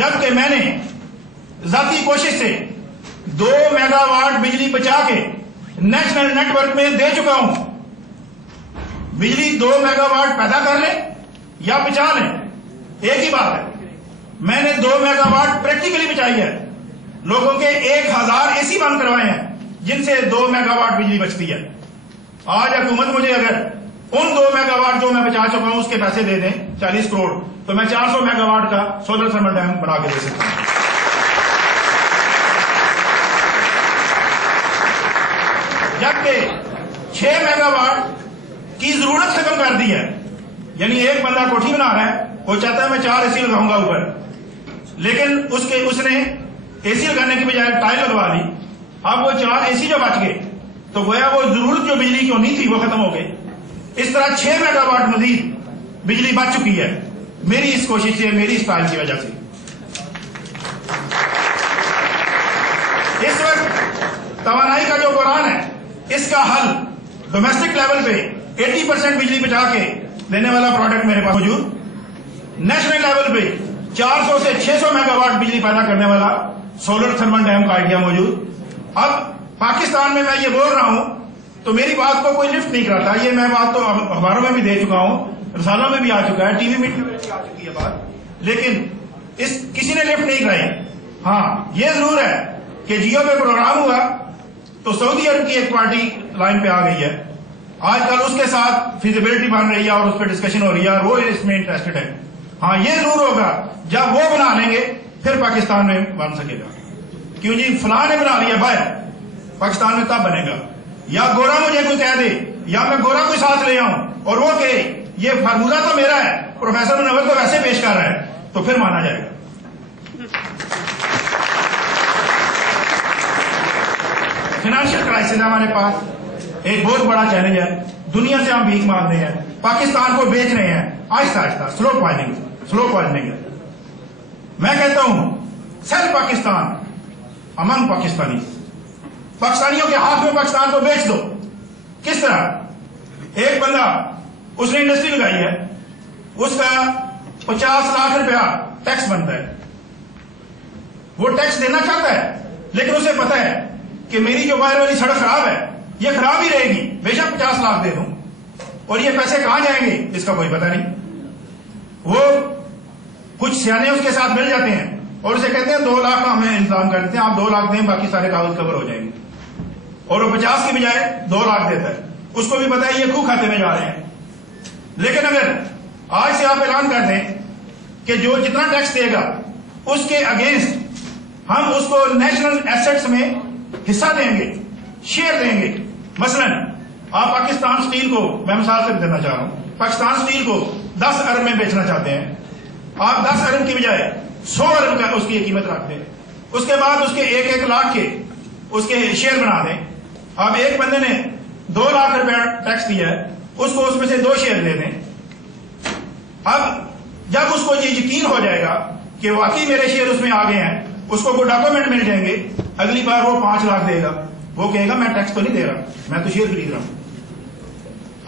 जबकि मैंने जाती कोशिश से 2 मेगावाट बिजली बचा के नेशनल नेटवर्क में दे चुका हूं। बिजली 2 मेगावाट पैदा कर ले या बचा लें, एक ही बात है। मैंने 2 मेगावाट प्रैक्टिकली बचाई है। लोगों के 1000 एसी बंद करवाए हैं जिनसे 2 मेगावाट बिजली बचती है। आज हुकूमत मुझे अगर उन 2 मेगावाट जो मैं बचा चुका हूं उसके पैसे दे दें 40 करोड़, तो मैं 400 मेगावाट का सोलर थर्मल डैम बना के दे सकता हूं। जबकि 6 मेगावाट की जरूरत खत्म कर दी है। यानी एक बंदा कोठी बना रहा है, वो चाहता है मैं 4 एसी लगाऊंगा ऊपर, लेकिन उसने एसी लगाने की बजाय टाइल लगवा ली। अब वो 4 एसी जो बच गए तो गोया वो जरूरत जो बिजली की होनी थी वो खत्म हो गई। इस तरह 6 मेगावाट मजीद बिजली बच चुकी है मेरी इस कोशिश से, मेरी इस टाइल की वजह से। इस वक्त तवानाई का जो बहरान है, इसका हल डोमेस्टिक लेवल पे 80% बिजली बचा के देने वाला प्रोडक्ट मेरे पास मौजूद, नेशनल लेवल पे 400 से 600 मेगावाट बिजली पैदा करने वाला सोलर थर्मल डैम का आइडिया मौजूद। अब पाकिस्तान में मैं ये बोल रहा हूं तो मेरी बात को कोई लिफ्ट नहीं कराता। ये मैं बात तो अखबारों में भी दे चुका हूं, रसालों में भी आ चुका है, टीवी मीडिया में भी आ चुकी है बात, लेकिन किसी ने लिफ्ट नहीं कराई। हाँ, ये जरूर है कि जियो पे प्रोग्राम हुआ तो सऊदी अरब की एक पार्टी लाइन पे आ गई है। आजकल उसके साथ फिजिबिलिटी बन रही है और उस पर डिस्कशन हो रही है और वो इसमें इंटरेस्टेड है। हाँ, ये जरूर होगा जब वो बना लेंगे फिर पाकिस्तान में बन सकेगा। क्यों जी, फलां ने बना लिया भाई, पाकिस्तान में तब बनेगा। या गोरा मुझे कोई कह दे या मैं गोरा कोई साथ ले आऊं और वो कहे ये फार्मूला तो मेरा है, प्रोफेसर मुनव्वर तो वैसे पेश कर रहा है, तो फिर माना जाएगा। फाइनेंशियल क्राइसिस है हमारे पास, एक बहुत बड़ा चैलेंज है। दुनिया से हम भीख मांग रहे हैं, पाकिस्तान को बेच रहे हैं आहिस्ता आहिस्ता, स्लो पॉइजनिंग। मैं कहता हूं सेल पाकिस्तान अमंग पाकिस्तानी, पाकिस्तानियों के हाथ में पाकिस्तान को बेच दो। किस तरह? एक बंदा उसने इंडस्ट्री लगाई है, उसका 50 लाख रुपया टैक्स बनता है। वो टैक्स देना चाहता है लेकिन उसे पता है कि मेरी जो बाहर वाली सड़क खराब है, ये खराब ही रहेगी, बेशक 50 लाख दे दूं और ये पैसे कहां जाएंगे इसका कोई पता नहीं। वो कुछ सियाने उसके साथ मिल जाते हैं और उसे कहते हैं 2 लाख का हमें इंतजाम कर देते हैं, आप 2 लाख दें, बाकी सारे कागज कवर हो जाएंगे। और वो 50 की बजाय 2 लाख देता है। उसको भी पता है ये खूह खाते में जा रहे हैं। लेकिन अगर आज से आप ऐलान कर दें कि जो जितना टैक्स देगा उसके अगेंस्ट हम उसको नेशनल एसेट्स में हिस्सा देंगे, शेयर देंगे। मसलन आप पाकिस्तान स्टील को, मैं मिसाल से देना चाह रहा हूं, पाकिस्तान स्टील को 10 अरब में बेचना चाहते हैं। आप 10 अरब की बजाय 100 अरब का उसकी कीमत रखते हैं। उसके बाद उसके 1-1 लाख के उसके शेयर बना दें। अब एक बंदे ने 2 लाख रुपया टैक्स दिया है, उसको उसमें से 2 शेयर दे दें। अब जब उसको ये यकीन हो जाएगा कि वाकई मेरे शेयर उसमें आ गए हैं, उसको वो डॉक्यूमेंट मिल जाएंगे, अगली बार वो 5 लाख देगा। वो कहेगा मैं टैक्स तो नहीं दे रहा, मैं तो शेयर खरीद रहा हूं।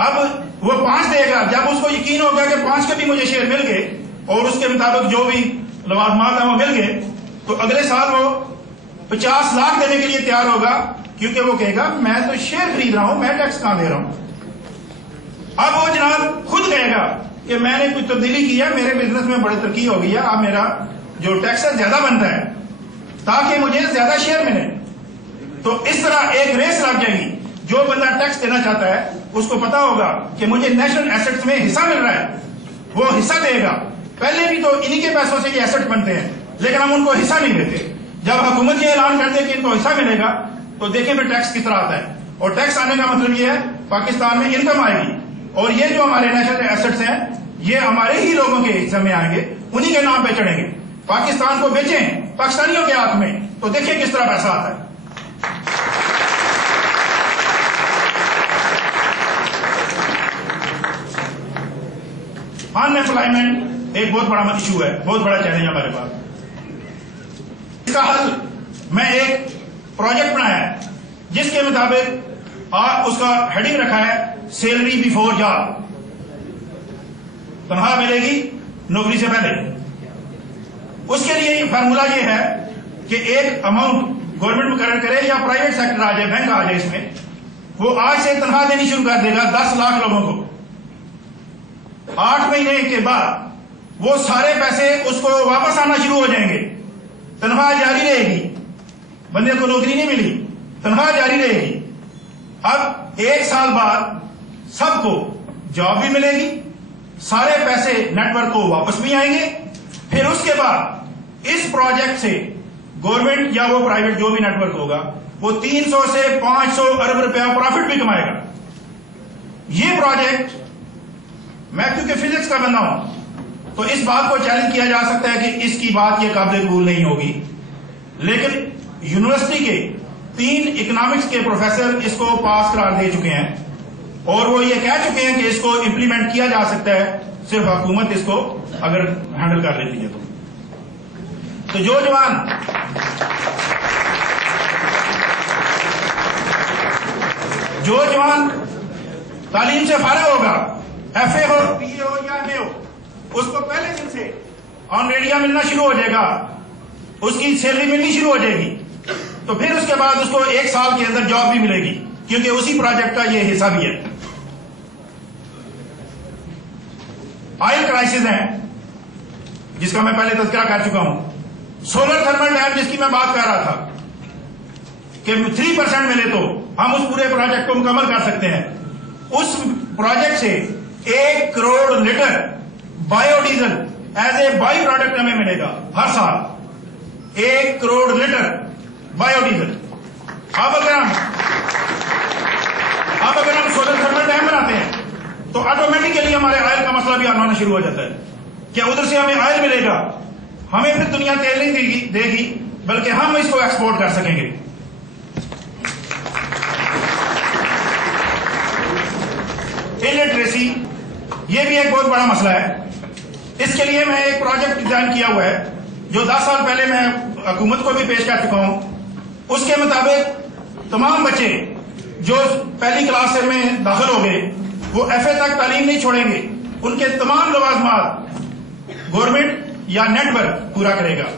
अब वो 5 देगा, जब उसको यकीन हो गया कि 5 के भी मुझे शेयर मिल गए और उसके मुताबिक जो भी लवाजमात है वो मिल गए, तो अगले साल वो 50 लाख देने के लिए तैयार होगा, क्योंकि वो कहेगा मैं तो शेयर खरीद रहा हूं, मैं टैक्स कहां दे रहा हूं। अब वो जनाब खुद कहेगा कि मैंने कुछ तब्दीली की है, मेरे बिजनेस में बड़ी तरक्की हो गई है, अब मेरा जो टैक्स है ज्यादा बनता है ताकि मुझे ज्यादा शेयर मिले। तो इस तरह एक रेस लग जाएगी। जो बंदा टैक्स देना चाहता है उसको पता होगा कि मुझे नेशनल एसेट्स में हिस्सा मिल रहा है, वो हिस्सा देगा। पहले भी तो इन्हीं के पैसों से ये एसेट बनते हैं, लेकिन हम उनको हिस्सा नहीं देते। जब हुकूमत ये ऐलान कर दे कि इनको हिस्सा मिलेगा तो देखें फिर टैक्स किस तरह आता है। और टैक्स आने का मतलब ये है पाकिस्तान में इनकम आएगी और ये जो हमारे नेशनल एसेट्स हैं ये हमारे ही लोगों के हिस्से में आएंगे, उन्हीं के नाम पे चढ़ेंगे। पाकिस्तान को बेचें पाकिस्तानियों के हाथ में, तो देखिए किस तरह पैसा आता है। अनएम्प्लॉयमेंट एक बहुत बड़ा इशू है, बहुत बड़ा चैलेंज हमारे पास। इसका हल मैं एक प्रोजेक्ट बनाया है जिसके मुताबिक उसका हेडिंग रखा है सैलरी बिफोर जॉब, तनख्वाह मिलेगी नौकरी से पहले। उसके लिए फार्मूला ये है कि एक अमाउंट गवर्नमेंट मुकर्रर करे या प्राइवेट सेक्टर आ जाए, बैंक आ जाए इसमें, वो आज से तनख्वाह देनी शुरू कर देगा 10 लाख लोगों को। 8 महीने के बाद वो सारे पैसे उसको वापस आना शुरू हो जाएंगे, तनख्वाह जारी रहेगी, बंदे को नौकरी नहीं मिली, तनख्वाह जारी रहेगी। अब 1 साल बाद सबको जॉब भी मिलेगी, सारे पैसे नेटवर्क को वापस भी आएंगे। फिर उसके बाद इस प्रोजेक्ट से गवर्नमेंट या वो प्राइवेट जो भी नेटवर्क होगा वो 300 से 500 अरब रुपया प्रॉफिट भी कमाएगा। ये प्रोजेक्ट, मैं क्योंकि फिजिक्स का बंदा हूं तो इस बात को चैलेंज किया जा सकता है कि इसकी बात ये काबिल कबूल नहीं होगी, लेकिन यूनिवर्सिटी के 3 इकोनॉमिक्स के प्रोफेसर इसको पास करार दे चुके हैं और वो ये कह चुके हैं कि इसको इंप्लीमेंट किया जा सकता है, सिर्फ हुकूमत इसको अगर हैंडल कर लेती है तो जो जवान तालीम से फारिग होगा, FA हो, PA हो या MA हो, उसको पहले दिन से ऑनरेडिया मिलना शुरू हो जाएगा, उसकी सैलरी मिलनी शुरू हो जाएगी। तो फिर उसके बाद उसको 1 साल के अंदर जॉब भी मिलेगी, क्योंकि उसी प्रोजेक्ट का ये हिस्सा भी है। ऑयल क्राइसिस है जिसका मैं पहले तज़किरा कर चुका हूं। सोलर थर्मल डैम जिसकी मैं बात कर रहा था कि 3% मिले तो हम उस पूरे प्रोजेक्ट को मुकम्मल कर सकते हैं। उस प्रोजेक्ट से 1 crore litre biodiesel as a by product हमें मिलेगा हर साल, 1 करोड़ लीटर बायोडीजल। अब अगर हम सोलर थर्मल डैम बनाते हैं तो ऑटोमेटिकली हमारे ऑयल का मसला भी हल होना शुरू हो जाता है। क्या उधर से हमें ऑयल मिलेगा, हमें फिर दुनिया तेल नहीं देगी, बल्कि हम इसको एक्सपोर्ट कर सकेंगे। इलिटरेसी ये भी एक बहुत बड़ा मसला है। इसके लिए मैं एक प्रोजेक्ट डिजाइन किया हुआ है जो 10 साल पहले मैं हुकूमत को भी पेश कर चुका हूं। उसके मुताबिक तमाम बच्चे जो पहली क्लास से में दाखिल हो गए वो FA तक तालीम नहीं छोड़ेंगे, उनके तमाम लवाजमात गवर्नमेंट या नेटवर्क पूरा करेगा।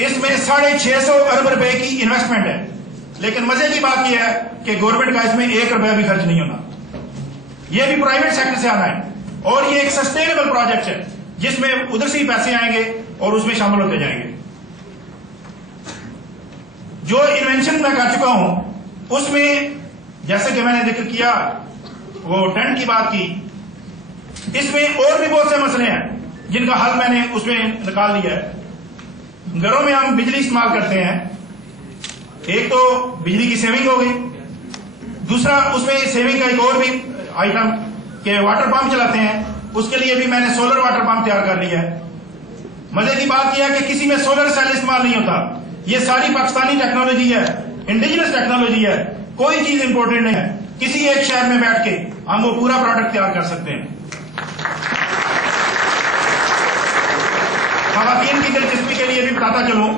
इसमें 650 अरब रुपए की इन्वेस्टमेंट है, लेकिन मजे की बात यह है कि गवर्नमेंट का इसमें 1 रुपया भी खर्च नहीं होना, यह भी प्राइवेट सेक्टर से आना है। और ये एक सस्टेनेबल प्रोजेक्ट है जिसमें उधर से ही पैसे आएंगे और उसमें शामिल होते जाएंगे। जो इन्वेंशन मैं कर चुका हूं उसमें जैसे कि मैंने जिक्र किया वो टेंट की बात की, इसमें और भी बहुत से मसले हैं जिनका हल मैंने उसमें निकाल लिया है। घरों में हम बिजली इस्तेमाल करते हैं, एक तो बिजली की सेविंग हो गई, दूसरा उसमें सेविंग का एक और भी आइटम के वाटर पंप चलाते हैं, उसके लिए भी मैंने सोलर वाटर पंप तैयार कर लिया है। मजे की बात यह है कि किसी में सोलर सेल इस्तेमाल नहीं होता, ये सारी पाकिस्तानी टेक्नोलॉजी है, इंडिजिनस टेक्नोलॉजी है, कोई चीज इंपोर्टेड नहीं है। किसी एक शहर में बैठ के हम वो पूरा प्रोडक्ट तैयार कर सकते हैं। खवातीन की दिलचस्पी के लिए भी बताता चलूं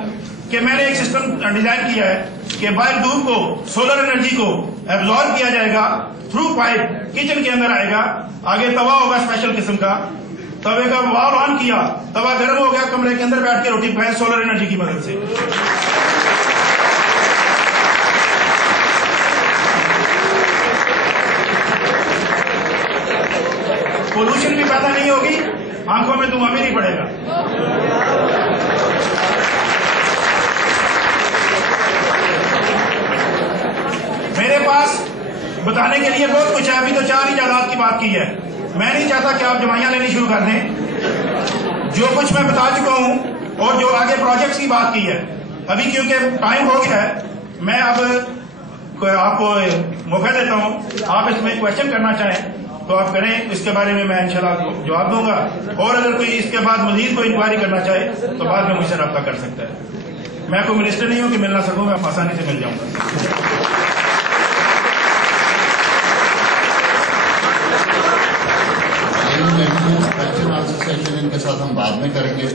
कि मैंने एक सिस्टम डिजाइन किया है कि बाहर धूप को, सोलर एनर्जी को एब्जॉर्ब किया जाएगा, थ्रू पाइप किचन के अंदर आएगा, आगे तवा होगा स्पेशल किस्म का, तवे का वाल्व ऑन किया, तवा गर्म हो गया, कमरे के अंदर बैठ के रोटी पकाए सोलर एनर्जी की मदद से। पोल्यूशन भी पैदा नहीं होगी, आंखों में धुआं भी नहीं पड़ेगा। मेरे पास बताने के लिए बहुत कुछ है, अभी तो 4 इजाज़ात की बात की है। मैं नहीं चाहता कि आप जमाइयां लेनी शुरू कर दें। जो कुछ मैं बता चुका हूं और जो आगे प्रोजेक्ट्स की बात की है, अभी क्योंकि टाइम हो गया है, मैं अब आपको मौका देता हूं, आप इसमें क्वेश्चन करना चाहें तो आप करें, इसके बारे में मैं इंशाल्लाह जवाब दूंगा। और अगर कोई इसके बाद मजीद कोई इंक्वायरी करना चाहे तो बाद में मुझसे रब्ता कर सकता है। मैं कोई मिनिस्टर नहीं हूं कि मिल ना सकूं, मैं आसानी से मिल जाऊंगा। क्वेश्चन आंसर सेशन इनके साथ हम बाद में करेंगे।